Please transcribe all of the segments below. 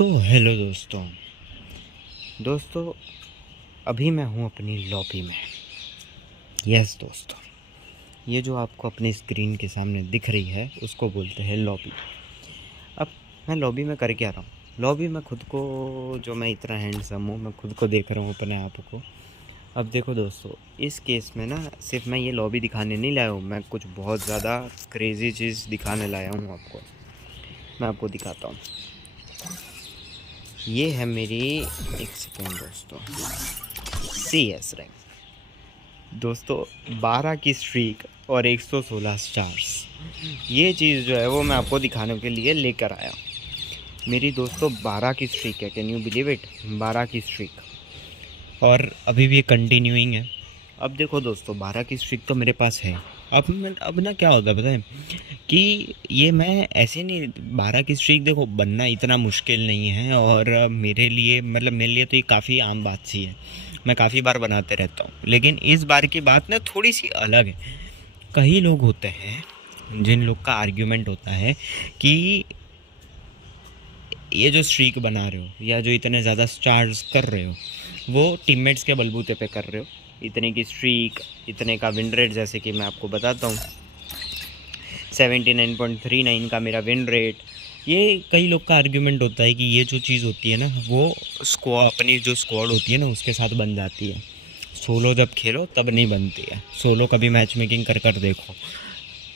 तो हेलो दोस्तों अभी मैं हूँ अपनी लॉबी में। यस दोस्तों, ये जो आपको अपनी स्क्रीन के सामने दिख रही है उसको बोलते हैं लॉबी। अब मैं लॉबी में कर क्या रहा हूँ? लॉबी में खुद को, जो मैं इतना हैंडसम हूँ, मैं खुद को देख रहा हूँ अपने आप को। अब देखो दोस्तों, इस केस में ना सिर्फ मैं ये लॉबी दिखाने नहीं लाया हूँ, मैं कुछ बहुत ज़्यादा क्रेज़ी चीज़ दिखाने लाया हूँ आपको। मैं आपको दिखाता हूँ। ये है मेरी, एक सेकेंड दोस्तों, CS रैंक दोस्तों, 12 की स्ट्रीक और 116 स्टार्स। ये चीज़ जो है वो मैं आपको दिखाने के लिए लेकर आया। मेरी दोस्तों 12 की स्ट्रीक है, कैन यू बिलीव इट? 12 की स्ट्रीक, और अभी भी कंटिन्यूइंग है। अब देखो दोस्तों, 12 की स्ट्रीक तो मेरे पास है। अब ना क्या होता है पता है कि ये मैं ऐसे नहीं, 12 की स्ट्रीक देखो बनना इतना मुश्किल नहीं है, और मेरे लिए तो ये काफ़ी आम बात सी है। मैं काफ़ी बार बनाते रहता हूँ, लेकिन इस बार की बात ना थोड़ी सी अलग है। कई लोग होते हैं जिन लोग का आर्ग्यूमेंट होता है कि ये जो स्ट्रीक बना रहे हो या जो इतने ज़्यादा स्टार्स कर रहे हो वो टीममेट्स के बलबूते पे कर रहे हो। इतने की स्ट्रीक, इतने का विन रेट, जैसे कि मैं आपको बताता हूँ 79.39 का मेरा विन रेट। ये कई लोग का आर्ग्यूमेंट होता है कि ये जो चीज़ होती है ना वो अपनी जो स्क्वाड होती है ना उसके साथ बन जाती है। सोलो जब खेलो तब नहीं बनती है, सोलो कभी मैच मेकिंग कर कर देखो।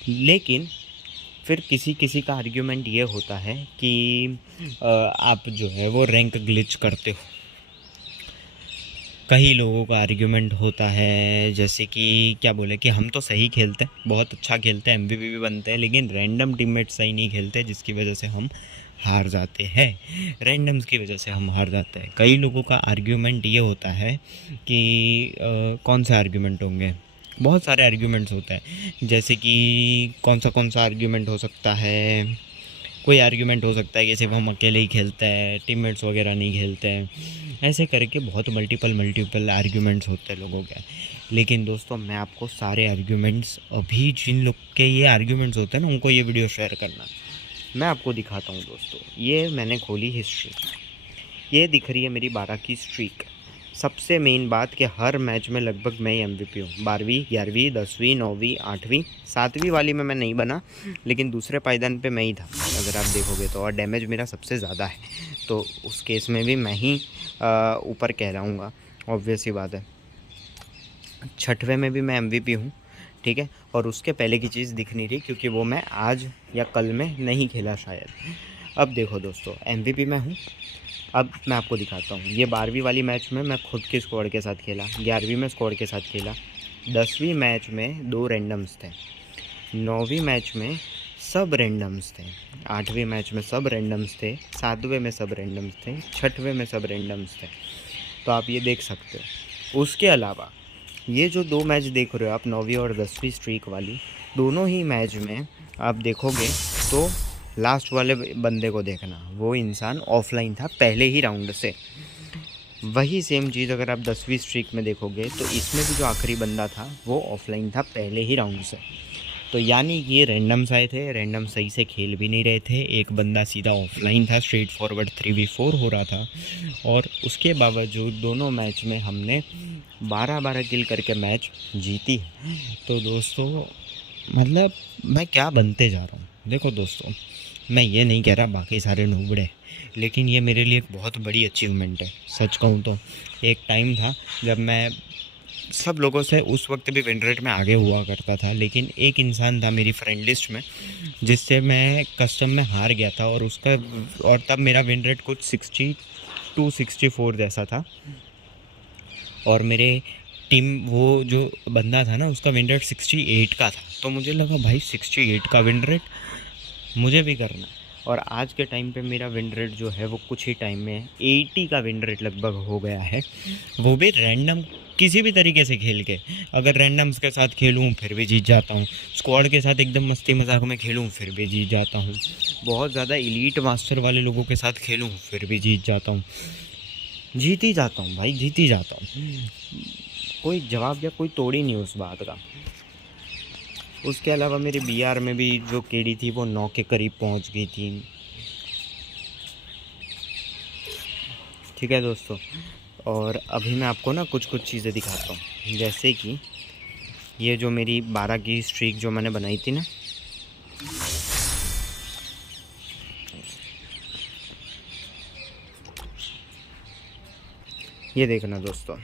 लेकिन फिर किसी किसी का आर्ग्यूमेंट ये होता है कि आप जो है वो रैंक ग्लिच करते हो। कई लोगों का आर्ग्यूमेंट होता है जैसे कि क्या बोले कि हम तो सही खेलते हैं, बहुत अच्छा खेलते हैं, MVP भी बनते हैं, लेकिन रैंडम टीममेट सही नहीं खेलते जिसकी वजह से हम हार जाते हैं। रैंडम्स की वजह से हम हार जाते हैं। कई लोगों का आर्ग्यूमेंट ये होता है कि कौन से आर्ग्यूमेंट होंगे, बहुत सारे आर्ग्यूमेंट्स होते हैं। जैसे कि कौन सा आर्ग्यूमेंट हो सकता है, कोई आर्ग्यूमेंट हो सकता है कि सिर्फ हम अकेले ही खेलते हैं, टीममेट्स वगैरह नहीं खेलते हैं। ऐसे करके बहुत मल्टीपल आर्ग्यूमेंट्स होते हैं लोगों के। लेकिन दोस्तों मैं आपको सारे आर्ग्यूमेंट्स, अभी जिन लोग के ये आर्ग्यूमेंट्स होते हैं ना उनको ये वीडियो शेयर करना, मैं आपको दिखाता हूँ दोस्तों। ये मैंने खोली हिस्ट्री, ये दिख रही है मेरी 12 की स्ट्रीक। सबसे मेन बात कि हर मैच में लगभग मैं ही MVP हूँ। 12वीं, 11वीं, 10वीं, 9वीं, 8वीं, 7वीं वाली में मैं नहीं बना, लेकिन दूसरे पायदान पे मैं ही था अगर आप देखोगे तो, और डैमेज मेरा सबसे ज़्यादा है, तो उस केस में भी मैं ही ऊपर कहलाऊँगा, ऑब्वियस ही बात है। 6वें में भी मैं MVP हूँ, ठीक है। और उसके पहले की चीज़ दिख नहीं रही क्योंकि वो मैं आज या कल में नहीं खेला शायद। अब देखो दोस्तों, MVP मैं हूँ। अब मैं आपको दिखाता हूँ। ये 12वीं वाली मैच में मैं खुद की स्क्वाड के साथ खेला, 11वीं में स्क्वाड के साथ खेला, 10वीं मैच में 2 रैंडम्स थे, 9वीं मैच में सब रैंडम्स थे, 8वीं मैच में सब रैंडम्स थे, 7वें में सब रैंडम्स थे, 6वें में सब रैंडम्स थे। तो आप ये देख सकते हो। उसके अलावा ये जो 2 मैच देख रहे हो आप, 9वीं और 10वीं स्ट्रीक वाली, दोनों ही मैच में आप देखोगे तो लास्ट वाले बंदे को देखना, वो इंसान ऑफलाइन था पहले ही राउंड से। वही सेम चीज़ अगर आप 10वीं स्ट्रीक में देखोगे तो इसमें भी जो आखिरी बंदा था वो ऑफलाइन था पहले ही राउंड से। तो यानी ये रैंडम्स आए थे, रैंडम सही से खेल भी नहीं रहे थे, एक बंदा सीधा ऑफलाइन था, स्ट्रेट फॉरवर्ड 3v4 हो रहा था, और उसके बावजूद दोनों मैच में हमने 12-12 किल करके मैच जीती। तो दोस्तों मतलब मैं क्या बनते जा रहा हूँ। देखो दोस्तों, मैं ये नहीं कह रहा बाकी सारे नूबड़े, लेकिन ये मेरे लिए एक बहुत बड़ी अचीवमेंट है। सच कहूँ तो एक टाइम था जब मैं सब लोगों से उस वक्त भी विन रेट में आगे हुआ करता था, लेकिन एक इंसान था मेरी फ्रेंड लिस्ट में जिससे मैं कस्टम में हार गया था, और तब मेरा विन रेट कुछ 62-64 जैसा था, और मेरे टीम वो जो बंदा था ना उसका विन रेट 68 का था। तो मुझे लगा भाई 68 का विन रेट मुझे भी करना है। और आज के टाइम पे मेरा विन रेट जो है वो कुछ ही टाइम में 80 का विन रेट लगभग हो गया है, वो भी रैंडम किसी भी तरीके से खेल के। अगर रैंडम्स के साथ खेलूँ फिर भी जीत जाता हूँ, स्क्वाड के साथ एकदम मस्ती मजाक में खेलूँ फिर भी जीत जाता हूँ, बहुत ज़्यादा एलीट मास्टर वाले लोगों के साथ खेलूँ फिर भी जीत जाता हूँ। जीत ही जाता हूँ भाई, जीत ही जाता हूँ, कोई जवाब या कोई तोड़ ही नहीं उस बात का। उसके अलावा मेरी BR में भी जो केडी थी वो 9 के करीब पहुंच गई थी। ठीक है दोस्तों। और अभी मैं आपको ना कुछ कुछ चीज़ें दिखाता हूँ, जैसे कि ये जो मेरी 12 की स्ट्रीक जो मैंने बनाई थी ना, ये देखना दोस्तों,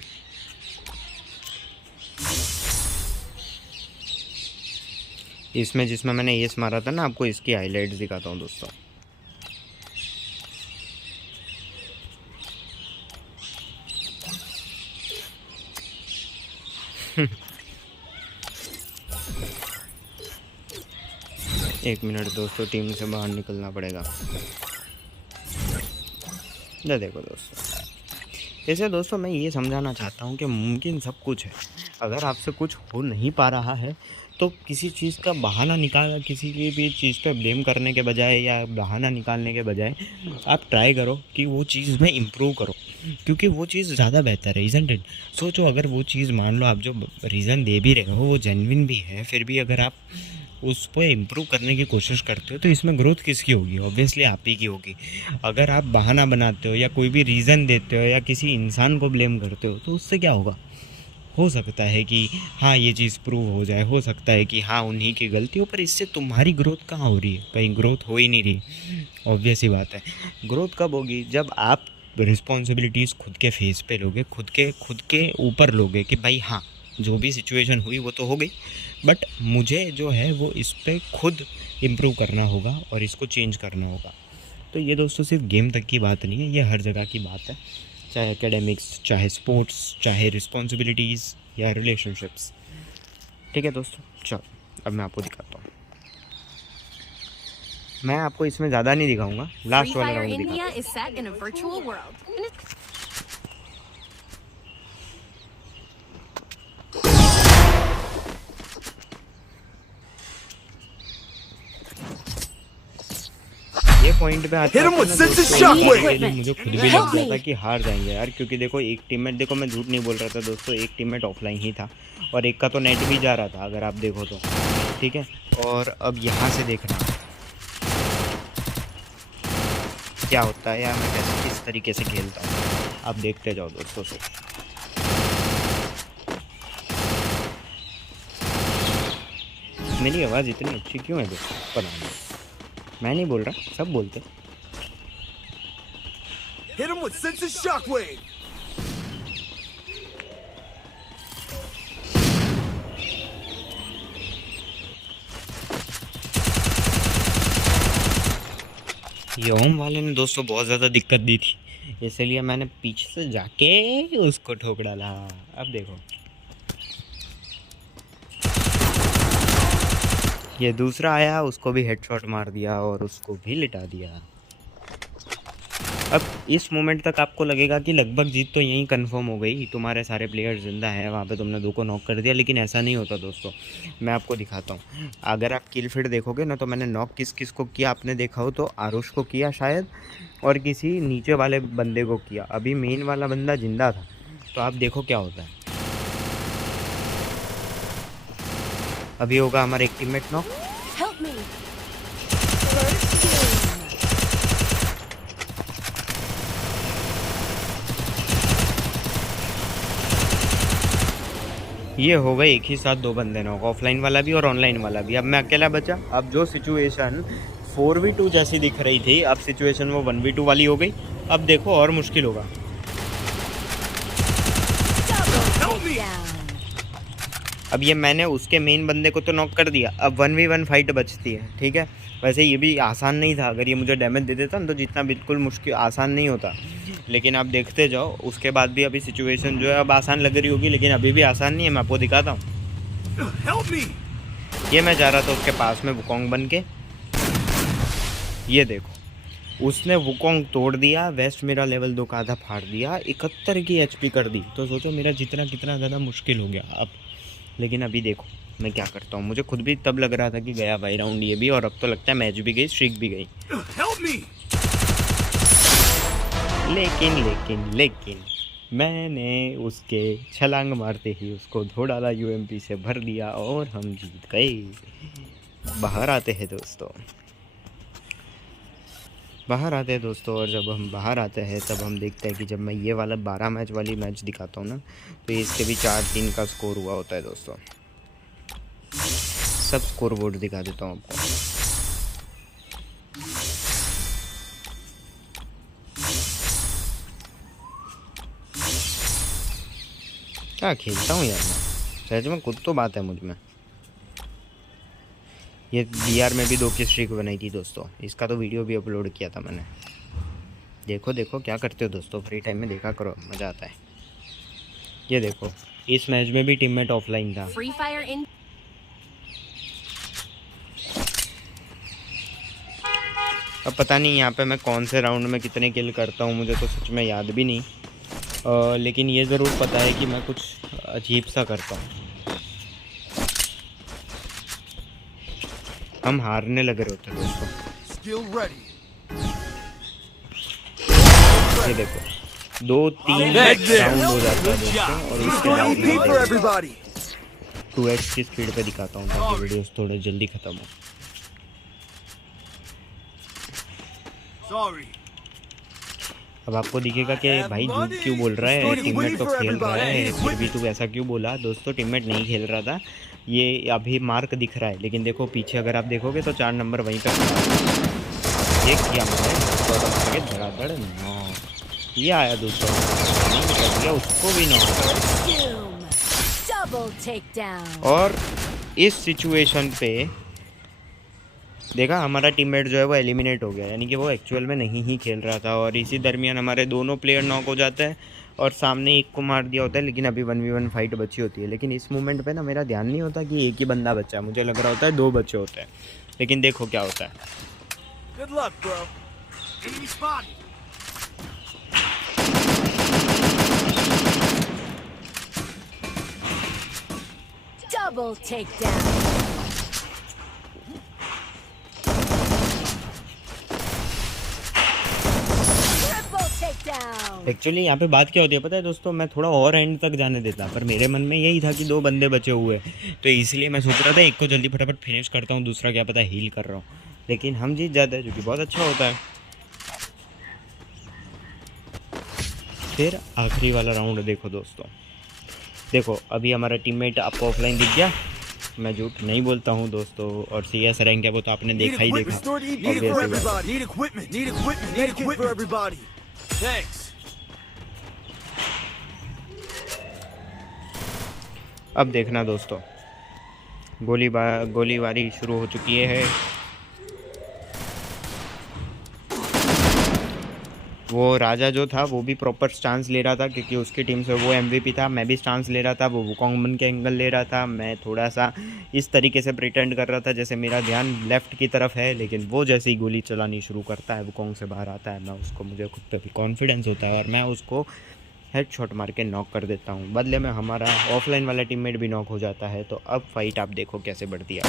इसमें जिसमें मैंने एस मारा था ना, आपको इसकी हाइलाइट्स दिखाता हूँ दोस्तों। एक मिनट दोस्तों, टीम से बाहर निकलना पड़ेगा। ये देखो दोस्तों, ऐसे दोस्तों मैं ये समझाना चाहता हूँ कि मुमकिन सब कुछ है। अगर आपसे कुछ हो नहीं पा रहा है तो किसी चीज़ का बहाना निकाल, किसी की भी चीज़ पे ब्लेम करने के बजाय या बहाना निकालने के बजाय आप ट्राई करो कि वो चीज़ में इम्प्रूव करो, क्योंकि वो चीज़ ज़्यादा बेहतर है, इज़न्ट इट। सोचो, अगर वो चीज़ मान लो आप जो रीज़न दे भी रहे हो वो जेन्युइन भी है, फिर भी अगर आप उस पर इम्प्रूव करने की कोशिश करते हो तो इसमें ग्रोथ किसकी होगी? ऑब्वियसली आप ही की होगी। अगर आप बहाना बनाते हो या कोई भी रीज़न देते हो या किसी इंसान को ब्लेम करते हो तो उससे क्या होगा? हो सकता है कि हाँ ये चीज़ प्रूव हो जाए, हो सकता है कि हाँ उन्हीं की गलती हो, पर इससे तुम्हारी ग्रोथ कहाँ हो रही है? कहीं ग्रोथ हो ही नहीं रही। ऑब्वियस ही बात है। ग्रोथ कब होगी? जब आप रिस्पॉन्सिबिलिटीज़ खुद के फेस पे लोगे, खुद के ऊपर लोगे कि भाई हाँ जो भी सिचुएशन हुई वो तो हो गई, बट मुझे जो है वो इस पर खुद इम्प्रूव करना होगा और इसको चेंज करना होगा। तो ये दोस्तों सिर्फ गेम तक की बात नहीं है, ये हर जगह की बात है, चाहे एकेडमिक्स, चाहे स्पोर्ट्स, चाहे रिस्पॉन्सिबिलिटीज़ या रिलेशनशिप्स। ठीक है दोस्तों, चलो अब मैं आपको दिखाता हूँ। मैं आपको इसमें ज़्यादा नहीं दिखाऊंगा, लास्ट वाला राउंड दिखाऊंगा। ये पॉइंट पे आता है ना दोस्तों, मुझे खुद भी लग गया था कि हार जाएंगे यार, क्योंकि देखो एक टीममेट, देखो मैं झूठ नहीं बोल रहा था दोस्तों, एक टीममेट ऑफलाइन ही था और एक का तो नेट भी जा रहा था अगर आप देखो तो, ठीक है। और अब यहाँ से देखना क्या होता है यार, मैं कैसे किस तरीके से खेलता हूँ, आप देखते जाओ दोस्तों। से मेरी आवाज़ इतनी अच्छी क्यों है दोस्तों? पता नहीं, मैं नहीं बोल रहा, सब बोलते। Hit him with sense shockwave. ये ओम वाले ने दोस्तों बहुत ज़्यादा दिक्कत दी थी, इसलिए मैंने पीछे से जाके उसको ठोक डाला। अब देखो ये दूसरा आया, उसको भी हेडशॉट मार दिया और उसको भी लिटा दिया। अब इस मोमेंट तक आपको लगेगा कि लगभग जीत तो यहीं कंफर्म हो गई, तुम्हारे सारे प्लेयर ज़िंदा हैं, वहाँ पे तुमने 2 को नॉक कर दिया, लेकिन ऐसा नहीं होता दोस्तों। मैं आपको दिखाता हूँ, अगर आप किल फीड देखोगे ना तो मैंने नॉक किस किस को किया आपने देखा हो तो आरुष को किया शायद, और किसी नीचे वाले बंदे को किया। अभी मेन वाला बंदा जिंदा था, तो आप देखो क्या होता है। अभी होगा हमारा एक टीममेट नॉक। ये हो गए एक ही साथ 2 बंदे नॉक, ऑफलाइन वाला भी और ऑनलाइन वाला भी। अब मैं अकेला बचा। अब जो सिचुएशन 4v2 जैसी दिख रही थी, अब सिचुएशन वो 1v2 वाली हो गई। अब देखो और मुश्किल होगा। अब ये मैंने उसके मेन बंदे को तो नॉक कर दिया, अब 1v1 फाइट बचती है, ठीक है। वैसे ये भी आसान नहीं था, अगर ये मुझे डैमेज दे देता ना तो जितना बिल्कुल मुश्किल आसान नहीं होता, लेकिन आप देखते जाओ उसके बाद भी अभी सिचुएशन जो है अब आसान लग रही होगी, लेकिन अभी भी आसान नहीं है। मैं आपको दिखाता हूँ। ये मैं जा रहा था उसके पास में वुकोंग बन के, ये देखो उसने वुकोंग तोड़ दिया, वेस्ट मेरा लेवल 2 का आधा फाड़ दिया, 71 की HP कर दी। तो सोचो मेरा जितना कितना ज़्यादा मुश्किल हो गया अब। लेकिन अभी देखो मैं क्या करता हूँ, मुझे खुद भी तब लग रहा था कि गया भाई राउंड ये भी, और अब तो लगता है मैच भी गई, स्ट्रीक भी गई। लेकिन मैंने उसके छलांग मारते ही उसको धो डाला, UMP से भर दिया और हम जीत गए। बाहर आते हैं दोस्तों, बाहर आते हैं दोस्तों, और जब हम बाहर आते हैं तब हम देखते हैं कि जब मैं ये वाला 12 मैच वाली मैच दिखाता हूँ ना, तो इसके भी 4-3 का स्कोर हुआ होता है दोस्तों। सब स्कोर बोर्ड दिखा देता हूँ आपको। क्या खेलता हूँ यार मैं, सच में खुद तो बात है मुझ में। ये बीआर में भी 2 की स्ट्रीक बनाई थी दोस्तों, इसका तो वीडियो भी अपलोड किया था मैंने। देखो देखो क्या करते हो दोस्तों, फ्री टाइम में देखा करो, मज़ा आता है। ये देखो इस मैच में भी टीममेट ऑफलाइन था। अब पता नहीं यहाँ पे मैं कौन से राउंड में कितने किल करता हूँ, मुझे तो सच में याद भी नहीं। लेकिन ये ज़रूर पता है कि मैं कुछ अजीब सा करता हूँ। हम हारने लगे होते दोस्तों। ये देखो 2-3 राउंड हो जाता है दोस्तों, और इसके बाद 2x की स्पीड पे दिखाता हूँ ताकि वीडियोस थोड़े जल्दी ख़त्म हो। अब आपको दिखेगा कि भाई झूठ क्यों बोल रहा है, टीममेट तो खेल रहा है, फिर भी तू ऐसा क्यों बोला। दोस्तों टीममेट नहीं खेल रहा था, ये अभी मार्क दिख रहा है, लेकिन देखो पीछे अगर आप देखोगे तो 4 नंबर वहीं पर ये किया मैंने धड़ाधड़ 9। ये आया दोस्तों, उसको भी 9। और इस सिचुएशन पे देखा हमारा टीममेट जो है वो एलिमिनेट हो गया, यानी कि वो एक्चुअल में नहीं ही खेल रहा था। और इसी दरमियान हमारे दोनों प्लेयर नॉक हो जाते हैं और सामने एक को मार दिया होता है, लेकिन अभी 1v1 फाइट बची होती है। लेकिन इस मोमेंट पे ना मेरा ध्यान नहीं होता कि एक ही बंदा बचा है, मुझे लग रहा होता है 2 बचे होते हैं। लेकिन देखो क्या होता है। Good luck, bro. Enemy spotted. Double takedown. Actually यहाँ पे बात क्या होती है पता है दोस्तों, मैं थोड़ा और एंड तक जाने देता, पर मेरे मन में यही था कि 2 बंदे बचे हुए, तो इसलिए मैं सोच रहा था एक को जल्दी फटाफट फिनिश करता हूँ, दूसरा क्या पता हील कर रहा हूँ। लेकिन हम जीत जाते हैं, जो कि बहुत अच्छा होता है। फिर आखिरी वाला राउंड देखो दोस्तों, देखो अभी हमारा टीममेट आपको ऑफलाइन दिख गया, मैं झूठ नहीं बोलता हूँ दोस्तों। और CS रैंक है वो तो आपने देखा ही देखा। अब देखना दोस्तों, गोलीबारी शुरू हो चुकी है। वो राजा जो था वो भी प्रॉपर स्टांस ले रहा था, क्योंकि उसकी टीम से वो MVP था। मैं भी स्टांस ले रहा था, वो वुकोंग बन के एंगल ले रहा था। मैं थोड़ा सा इस तरीके से प्रिटेंड कर रहा था जैसे मेरा ध्यान लेफ़्ट की तरफ है, लेकिन वो जैसे ही गोली चलानी शुरू करता है, वुकोंग से बाहर आता है, मैं उसको, मुझे खुद पे भी कॉन्फिडेंस होता है और मैं उसको हेडशॉट मार के नॉक कर देता हूँ। बदले में हमारा ऑफलाइन वाला टीममेट भी नॉक हो जाता है। तो अब फाइट आप देखो कैसे बढ़ती है।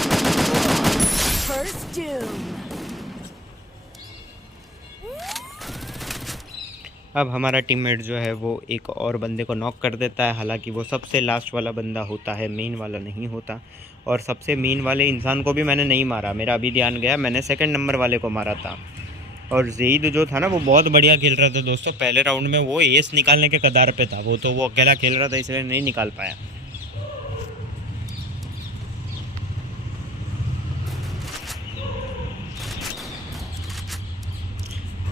अब हमारा टीममेट जो है वो एक और बंदे को नॉक कर देता है, हालांकि वो सबसे लास्ट वाला बंदा होता है, मेन वाला नहीं होता। और सबसे मेन वाले इंसान को भी मैंने नहीं मारा, मेरा अभी ध्यान गया, मैंने सेकंड नंबर वाले को मारा था। और ज़ईद जो था ना वो बहुत बढ़िया खेल रहा था दोस्तों। पहले राउंड में वो एस निकालने के कगार पे था, वो अकेला खेल रहा था, इसलिए नहीं निकाल पाया।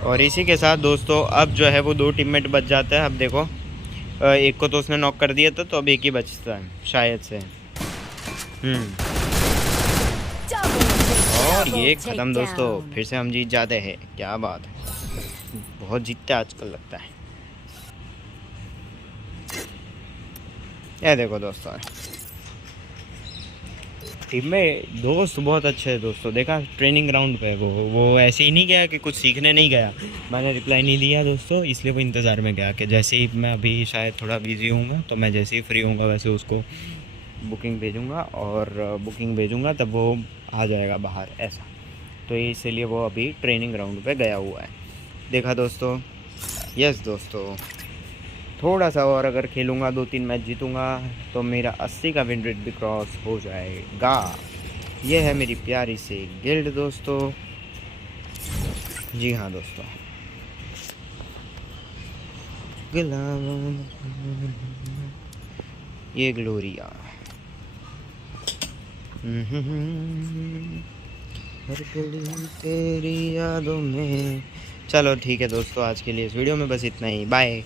और इसी के साथ दोस्तों अब जो है वो 2 टीममेट बच जाते हैं। अब देखो एक को तो उसने नॉक कर दिया था, तो अब एक ही बचता है शायद से। और ये ख़त्म दोस्तों, फिर से हम जीत जाते हैं। क्या बात है, बहुत जीतते आजकल लगता है। ये देखो दोस्तों, टीम में दोस्त बहुत अच्छे हैं दोस्तों। देखा ट्रेनिंग ग्राउंड पे वो ऐसे ही नहीं गया कि कुछ सीखने नहीं गया, मैंने रिप्लाई नहीं दिया दोस्तों, इसलिए वो इंतज़ार में गया कि जैसे ही मैं अभी शायद थोड़ा बिजी हूँगा, तो मैं जैसे ही फ्री हूँगा वैसे उसको बुकिंग भेजूँगा, और बुकिंग भेजूँगा तब वो आ जाएगा बाहर, ऐसा। तो इसीलिए वो अभी ट्रेनिंग ग्राउंड पे गया हुआ है। देखा दोस्तों, यस दोस्तों, थोड़ा सा और अगर खेलूँगा, 2-3 मैच जीतूँगा, तो मेरा 80 का विन रेट भी क्रॉस हो जाएगा। ये है मेरी प्यारी सी गिल्ड दोस्तों। जी हाँ दोस्तों, गुलाम ये ग्लोरिया। हर गली तेरी यादों में। चलो ठीक है दोस्तों, आज के लिए इस वीडियो में बस इतना ही। बाय।